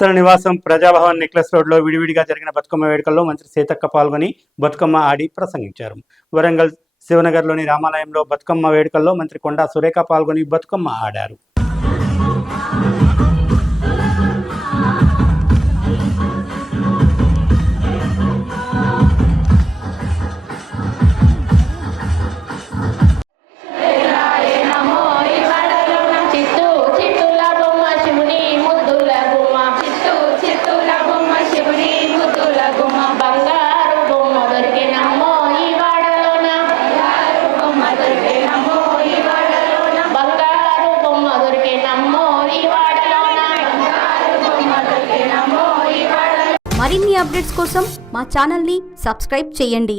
తన నివాసం ప్రజాభవన్ నెక్లెస్ రోడ్లో విడివిడిగా జరిగిన బతుకమ్మ వేడుకల్లో మంత్రి సీతక్క పాల్గొని బతుకమ్మ ఆడి ప్రసంగించారు. వరంగల్ శివనగర్లోని రామాలయంలో బతుకమ్మ వేడుకల్లో మంత్రి కొండా సురేఖ పాల్గొని బతుకమ్మ ఆడారు. మరిన్ని అప్డేట్స్ కోసం మా ఛానల్ని సబ్స్క్రైబ్ చేయండి.